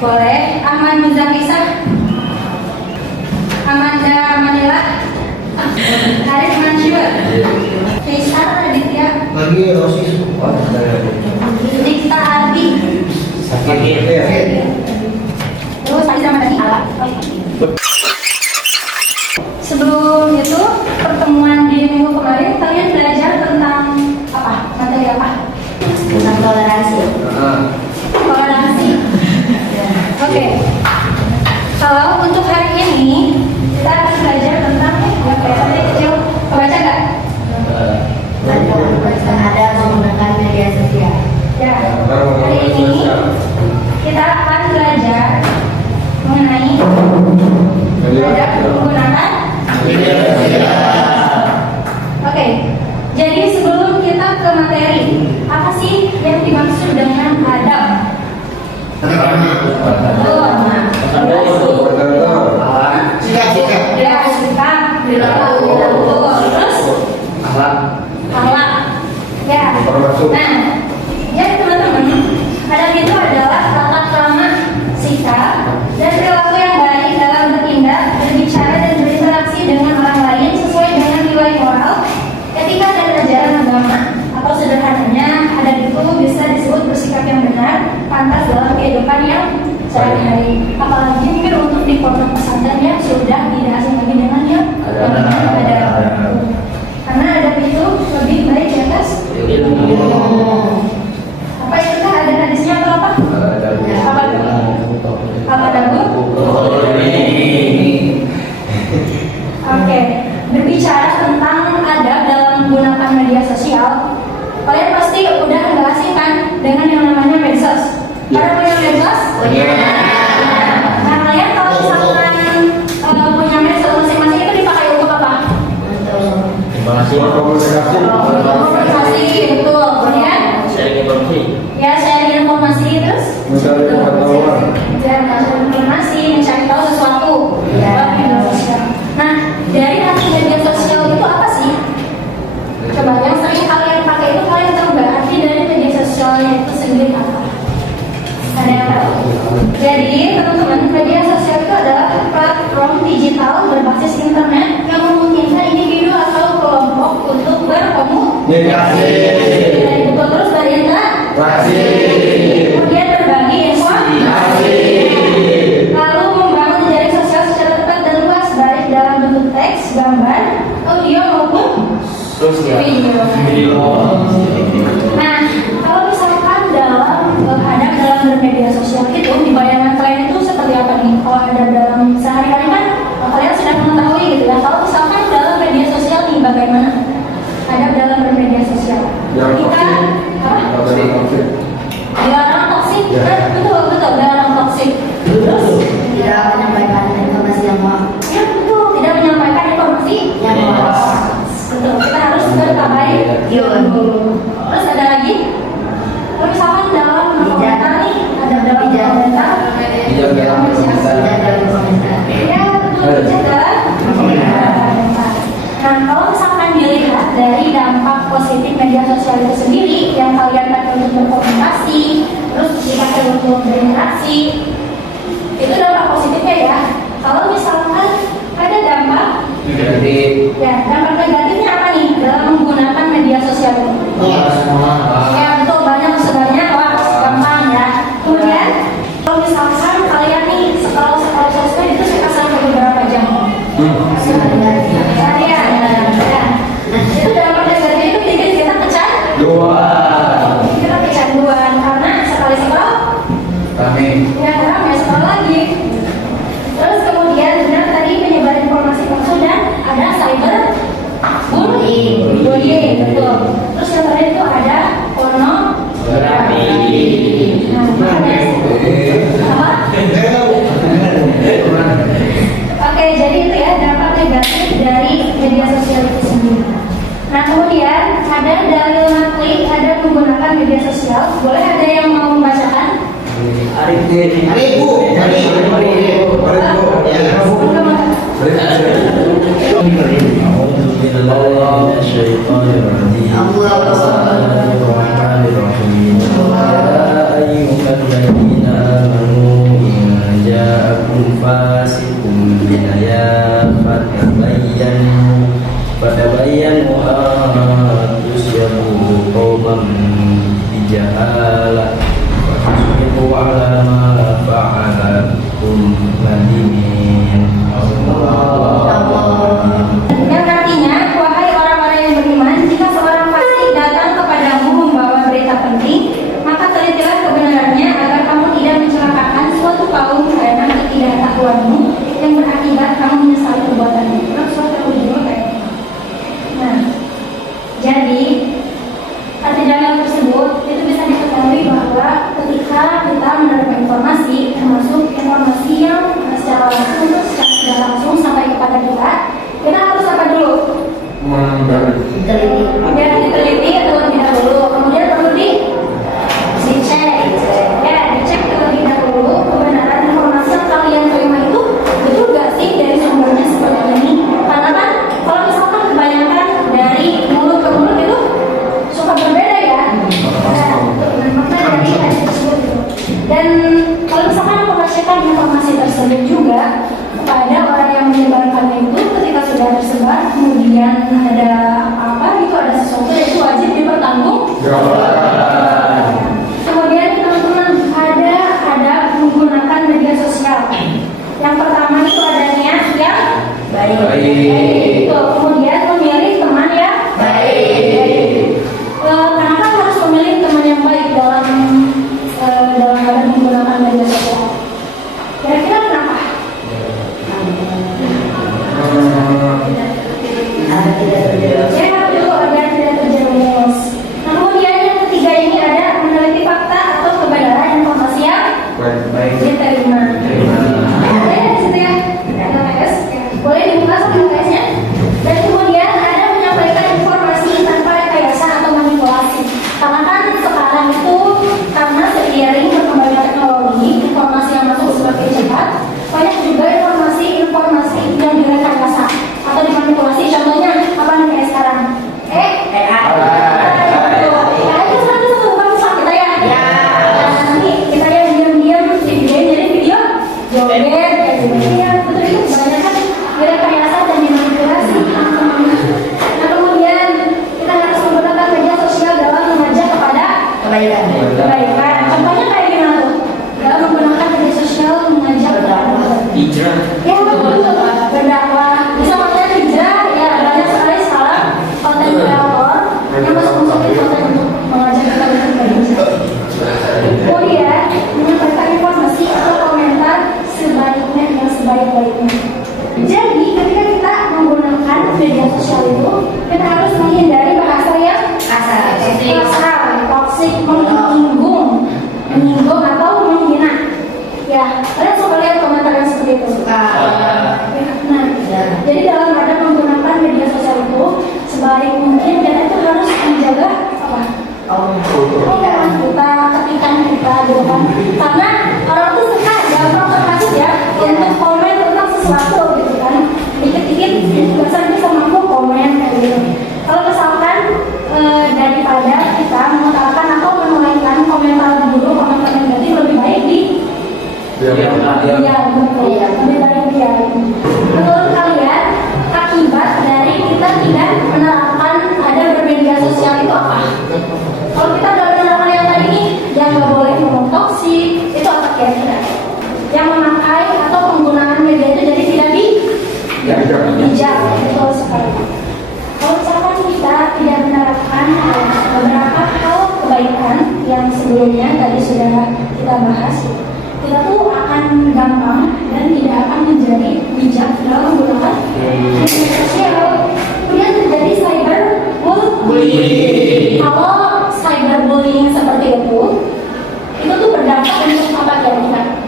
boleh. Ahmad Muzakisah, Amanda Manila, Arif Mansur, Kaisar Aditya, lagi Rosi, Dikta Ardi, terus Faiz Ramadhani. Sebelum itu, pertemuan di minggu kemarin kalian belajar tentang apa? Materi apa? Tentang toleransi. Toleransi. Oke. Kalau untuk hari ini kita akan belajar tentang tadi kecil. Baca nggak? Ada menggunakan media sosial. Ya. Hari ini kita akan belajar mengenai adab menggunakan media sosial. Oke. Jadi sebelum kita ke materi, apa sih yang dimaksud dengan adab? sikap. Ya, sikap, perilaku, terus akhlak. Ya. Nah, jadi teman-teman, adab itu adalah tata krama, sikap, dan perilaku yang baik dalam bertindak, berbicara, dan berinteraksi dengan orang lain sesuai dengan nilai moral, etika, dan ajaran agama. Atau sederhananya, adab itu bisa disebut bersikap yang benar, pantas dalam kehidupan yang sehari-hari. Apalagi mungkin untuk di pondok pesantren ya sudah tidak asing lagi dengan yang ada. Karena adab itu lebih baik di atas ilmu. Apa itu kan ada hadisnya atau apa? Apa dagu? Oke, berbicara tentang adab dalam menggunakan media sosial, kalian pasti udah nggak asing kan dengan yang namanya medsos. Ada punya medsos? Punya. Nah, kalian kalau misalkan punya medsos masing-masing itu dipakai untuk apa? Komunikasi, betul. Kemudian sharing informasi. ya sharing informasi, terus Mencari pengetahuan. mencari informasi, mencari tahu sesuatu lewat media sosial. Nah, dari arti media sosial itu apa sih? Coba yang sering kalian pakai itu, kalian tahu nggak arti dari media sosialnya itu sendiri apa? Ada yang tahu? Jadi teman-teman, media sosial itu adalah platform digital berbasis internet yang memungkinkan individu atau kelompok untuk berkomunikasi, terus berinteraksi, kemudian berbagi informasi, lalu membangun jaring sosial secara tepat dan luas, baik dalam bentuk teks, gambar, audio maupun video. Nah, kalau misalkan dalam adab dalam bermedia sosial itu, di bayangan kalian itu seperti apa nih? Kalau ada dalam sehari-hari kan kalian sudah mengetahui gitu ya. Kalau misalkan dalam media sosial nih, bagaimana adab dalam bermedia sosial? Kita dilarang toksik, betul, dilarang toksik. Terus Tidak menyampaikan informasi yang hoax. ya betul, tidak menyampaikan informasi Yang hoax. betul. Kita harus berkabair. Terus ada lagi? Kalau misalkan dalam komentar nih, ada dalam komentar. Tidak dalam komentar. Ya betul, jaga. Nah, kalau misalkan dilihat dari dampak positif media sosial itu sendiri yang kalian pakai untuk berkomunikasi, terus dipakai untuk berinteraksi, itu dampak positifnya ya. Kalau misalkan ada dampak, ya dampak negatifnya apa nih dalam menggunakan media sosial itu? Ya betul, banyak sebenarnya, wah gampang ya. Kemudian kalau misalkan kalian nih scroll sosmed itu suka sampai beberapa jam. Harian, ya. Itu dampak negatifnya itu bikin kita kecanduan karena sekali scroll ya ramai scroll lagi. Terus kemudian benar tadi penyebar informasi palsu dan ada cyber bullying, betul. Terus yang terakhir itu ada pornografi. Nah, apa? Oke, jadi itu ya dampak negatif dari media sosial itu sendiri. Nah, kemudian ada dalil nakli, ada menggunakan media sosial. Boleh ada yang mau membacakan? Bismillahirrahmanirrahim. Ya ayyuhalladzina amanu jahalah fasbiqu ala ma fa'alakum nadimin. Yang artinya, wahai orang-orang yang beriman, jika seorang fasik datang kepadamu membawa berita penting, maka telitilah kebenarannya agar kamu tidak mencelakakan suatu kaum karena ketidaktahuanmu yang berakibat kamu menyesali perbuatanmu. Surat Al-Hujur ayat 5. Nah, jadi arti dalil tersebut itu bisa diketahui bahwa ketika kita menerima informasi, termasuk informasi yang secara langsung atau secara tidak langsung sampai kepada kita harus apa dulu? Diteliti. Ya, diteliti terlebih dahulu, kemudian perlu dicek, ya dicek terlebih dahulu kebenaran informasi yang kalian terima itu betul gak sih dari sumbernya seperti ini? Karena kan kalau misalkan kebanyakan dari mulut ke mulut itu suka berbeda ya. Makna dari hadis tersebut itu. Dan kalau misalkan membacakan informasi tersebut juga kepada orang yang menyebarkannya itu, ketika sudah tersebar kemudian ada apa itu ada sesuatu yang itu wajib dipertanggungjawabkan. Kemudian teman-teman ada menggunakan media sosial. Yang pertama itu adanya yang baik. Itu kemudian memilih teman yang baik. Kenapa harus memilih teman yang baik dalam keadaan menggunakan media sosial? Kira-kira kenapa? Ya, dulu agar tidak terjerumus. Nah, kemudian yang ketiga ini ada meneliti fakta atau kebenaran informasi yang diterima. Boleh di situ ya? LKS. Boleh dibuka sama LKS-nya. Dan kemudian ada menyampaikan informasi tanpa rekayasa atau manipulasi. Karena kan sekarang itu karena seiring berkembangnya teknologi, informasi yang masuk semakin cepat, banyak juga informasi yang direkayasa atau dimanipulasi. Contohnya apa nih kayak sekarang? Nanti kita yang diam-diam di video jadi video joget kayak gini ya, betul itu kebanyakan direkayasa dan dimanipulasi. Nah, kemudian kita harus menggunakan media sosial dalam mengajak kepada kebaikan. Contohnya kayak gimana tuh? Dalam menggunakan media sosial mengajak Hijrah. ya betul, berdakwah. Bisa konten hijrah ya, banyak sekali sekarang konten kreator yang masuk-masukin konten untuk mengajak kita untuk berhijrah. Kemudian menyampaikan informasi atau komentar sebaiknya yang sebaik-baiknya. Jadi ketika kita menggunakan media sosial itu, kita harus menghindari bahasa yang kasar, toksik, menyinggung atau menghina. Ya, kalian suka lihat komentar yang seperti itu? Nah, jadi dalam keadaan menggunakan media sosial itu, sebaik mungkin kita itu harus menjaga apa? Omongan kita, ketikan kita, gitu kan? Karena orang tuh suka gampang terhasut ya untuk komen tentang sesuatu, gitu kan? Dikit-dikit, biasanya bisa mampu komen kayak gitu. Kalau misalkan daripada kita mengutarakan atau menuliskan komentar buruk, komentar negatif, lebih baik lebih baik dia. Menurut kalian, akibat dari kita tidak menerapkan ada bermedia sosial itu apa? Kalau kita udah menerapkan yang tadi ini, yang nggak boleh ngomong toksik, itu apa kira-kira? Yang memakai atau penggunaan media itu jadi tidak bijak, betul sekali. Kalau misalkan kita tidak menerapkan beberapa hal kebaikan yang sebelumnya tadi sudah kita bahas, kita tuh akan gampang dan tidak akan menjadi bijak dalam menggunakan media sosial. Kemudian terjadi cyberbullying. Kalau cyberbullying seperti itu tuh berdampak untuk apa kira-kira?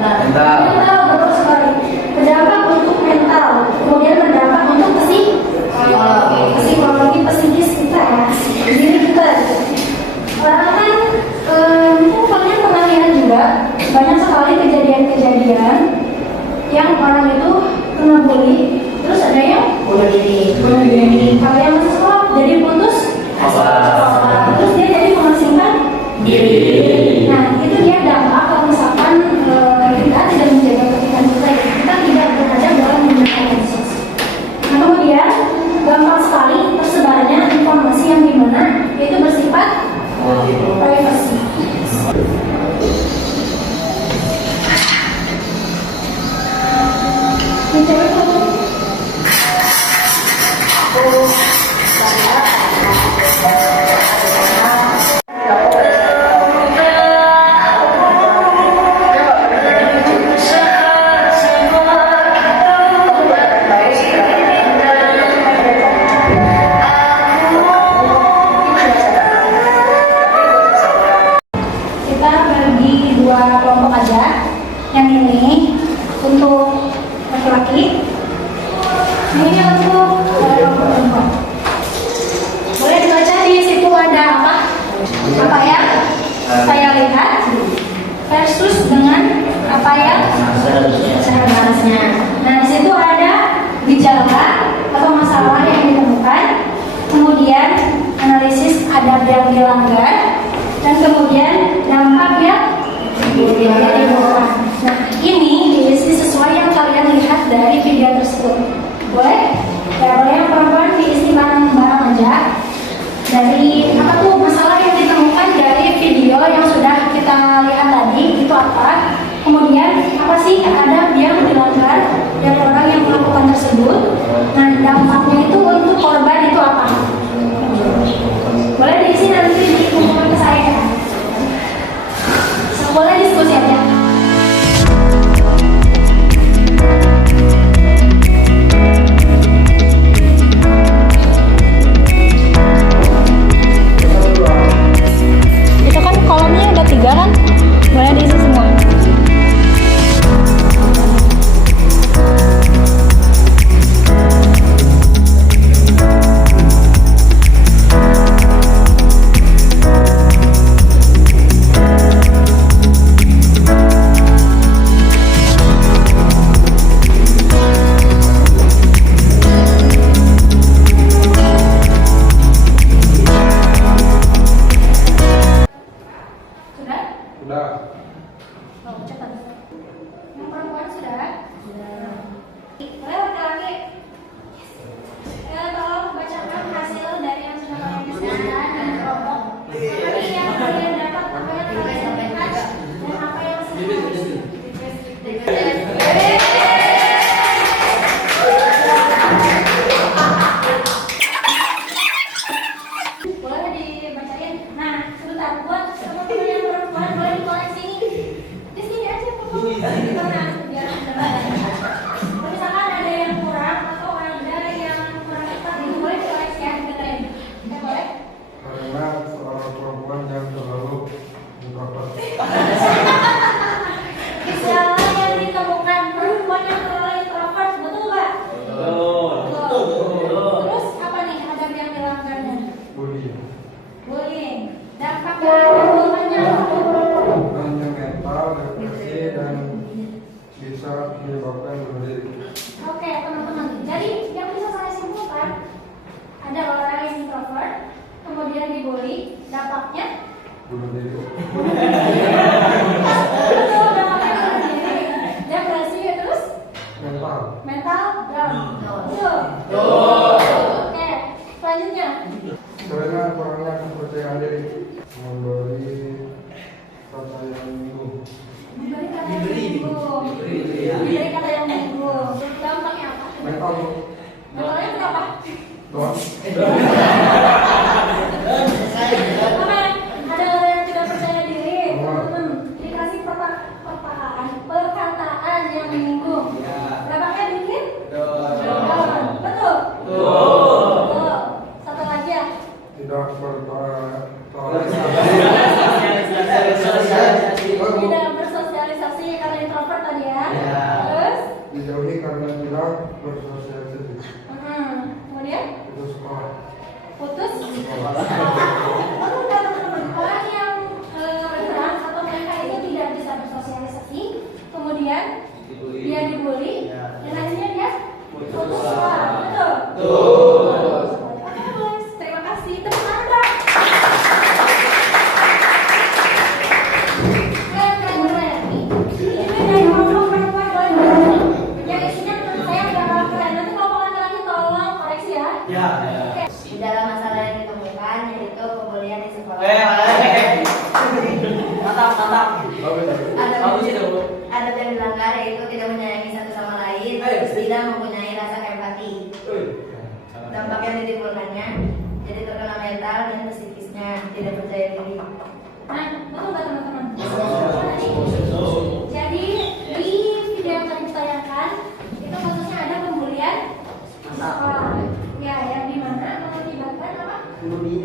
Mental, betul sekali. Berdampak untuk mental, kemudian berdampak untuk psikologi psikis kita ya, diri kita. Orang kan mungkin kalian pernah lihat juga banyak sekali kejadian-kejadian yang orang itu kena bully, terus ada yang bunuh diri. Kalau yang masih sekolah jadi putus sekolah, terus dia jadi mengasingkan diri. Nah itu dia dampak kalau misalkan kita tidak menjaga ketikan kita tidak beradab dalam menggunakan medsos. Nah kemudian gampang sekali tersebarnya informasi yang dimana itu bersifat atasnya. Nah, di situ ada gejala atau masalah yang ditemukan, kemudian analisis adab yang dilanggar, dan kemudian dampak yang ditimbulkan. Nah, ini diisi sesuai yang kalian lihat dari video tersebut. Boleh? Ya, boleh yang perempuan diisi bareng-bareng aja. Dari apa tuh masalah yang ditemukan dari video yang sudah kita lihat tadi itu apa? Kemudian apa sih adab yang dilanggar dari orang yang melakukan tersebut? Nah, dampaknya itu untuk korban itu apa? Boleh diisi nanti dikumpulkan ke saya ya. Boleh diskusi aja. Itu kan kolomnya ada 3 kan? Boleh diisi semua. Sudah? Sudah. Oh, cepat. Yang perempuan sudah? Sudah. Boleh laki-laki? Tolong bacakan hasil dari yang sudah kalian disediakan dan kelompok. Tadi yang kalian dapat, apa yang kalian lihat, dan apa yang boleh dibacain. Nah, sebentar buat teman-teman yang perempuan boleh dikoleksi nih. Di sini aja foto. Karena biar kalau misalkan ada yang kurang atau ada yang kurang tepat itu boleh dikoleksi ya, dengerin. Ya boleh? Karena seorang perempuan yang terlalu introvert. Gejala yang ditemukan perempuan yang terlalu introvert, betul nggak? Betul. Terus apa nih adab yang dilanggarnya? Bullying. Bullying. Dampak dari perbuatannya apa? Hanya mental, depresi, dan bisa menyebabkan bunuh diri. Oke, teman-teman. Jadi yang bisa saya simpulkan ada orang yang introvert, kemudian dibully, dampaknya Bunuh diri. betul, dampaknya bunuh diri, depresi, terus Mental. mental down. Betul. Oke, selanjutnya. Karena kurangnya kepercayaan diri. Memberi kata yang menyinggung. Diberi kata yang menyinggung. Diberi kata yang menyinggung. Dampaknya apa? Mental. Mentalnya berapa? Doang. Apa? Ada orang yang tidak percaya diri. Dikasih perkataan yang menyinggung. Dampaknya bikin? Down. Betul. Betul. Satu lagi ya. Tidak bertoleransi. Tidak bersosialisasi karena introvert tadi ya. Terus? Dijauhi karena tidak bersosialisasi. Kemudian? Itu sekolah. Putus? Betul kan teman-teman? Orang yang rendah atau mereka itu tidak bisa bersosialisasi, kemudian dia dibully, dan akhirnya dia putus sekolah. Betul? Oke, guys. Terima kasih. Tepuk tangan. Keren. Ini dari kelompok perempuan boleh. Yang isinya menurut saya nggak bakal keren. Nanti kelompok laki-laki tolong koreksi ya. Oke. Di dalam masalah yang ditemukan yaitu pembulian di sekolah. Adab yang dilanggar yaitu tidak menyayangi satu sama lain, tidak mempunyai rasa empati. Dampak yang ditimbulkannya jadi terkena mental dan psikisnya, tidak percaya diri. Nah, betul nggak teman-teman? Jadi di video yang tadi ditayangkan itu khususnya ada pembulian di sekolah. Ya, yang dimana mengakibatkan apa? Jadi,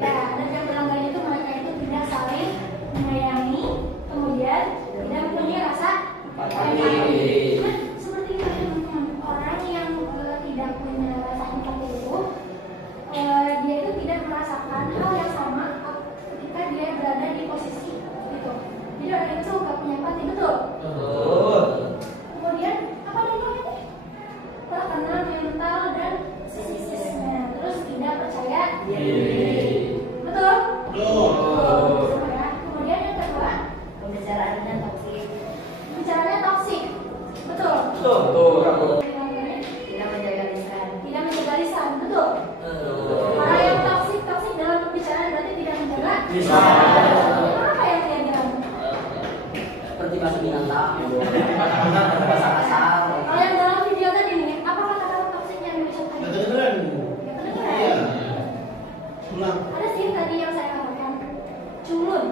dan yang pelanggannya itu mereka itu tidak saling menyayangi, kemudian tidak mempunyai rasa empati. Nah, seperti itu teman-teman. Orang yang tidak punya rasa empati itu dia empati, betul? Betul. Kemudian apa namanya? Terkenal, mental, dan psikisnya. Terus tidak percaya diri. Betul? Betul. Sama ya. Kemudian yang kedua, Pembicaraannya toksik, bicaranya toksik. Betul? Betul. tidak menjaga lisan. Tidak menjaga lisan. Betul? Orang yang toksik dalam pembicaraan berarti tidak menjaga Lisan. Apa yang dia bilang? Seperti bahasa binatang, bahasa kasar. Kalau yang dalam video tadi nih, apa kata-kata toksik yang diucapkan? Ya kedengeran. Ada sih tadi yang saya katakan. Culun.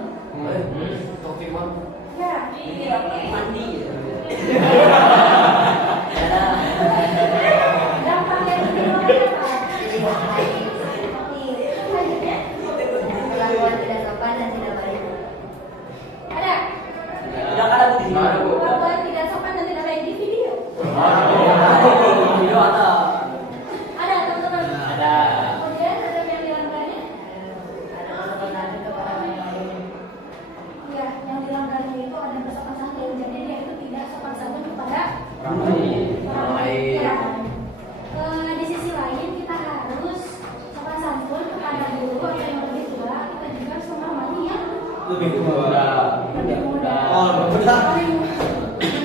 Topik mah. Ya. Mandi. Dampak yang ditimbulkan apa? Selanjutnya, Perlakuan tidak sopan dan tidak baik. ada Tidak ada di sini. perlakuan tidak sopan dan tidak baik di video. Video ada. Ada teman-teman. Ada. Kemudian ada yang dilanggarnya. Ada kesopanan kepada orang lain. Ya, yang dilanggarnya itu ada bersopan santun. Jadi dia itu tidak sopan santun kepada Orang lain. orang lain. Ya. Di sisi lain kita harus sopan santun kepada guru atau yang lebih tua. Kita juga harus menghormati yang Lebih tua. lebih muda. Oh, benar.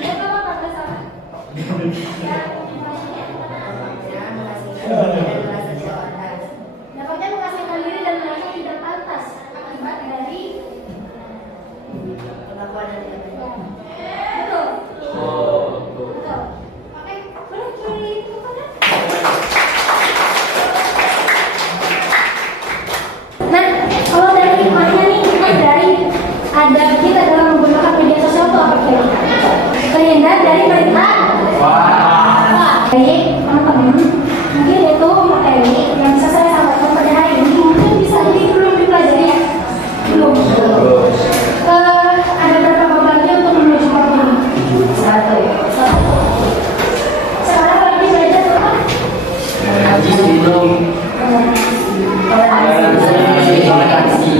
Ya, apa salah? Ya, informasinya. Jangan menghasilkan diri dan merasa tidak pantas. Dapatnya menghasilkan diri dan merasa tidak pantas akibat dari Perlakuan yang tidak baik. betul. Oh, betul. Betul. Oke, boleh kiri itu pada. Nah, kalau dari hikmahnya nih, hikmah dari ada kita dalam menggunakan media sosial itu apa kira? Terhindar dari berita. Wah, baik teman-teman. Mungkin itu materi yang bisa saya sampaikan pada hari ini. Mungkin bisa jadi belum dipelajari ya? Belum. Ada berapa bab lagi untuk menuju bab ini? Satu. Sekarang lagi belajar tentang Haji belum. toleransi. Toleransi.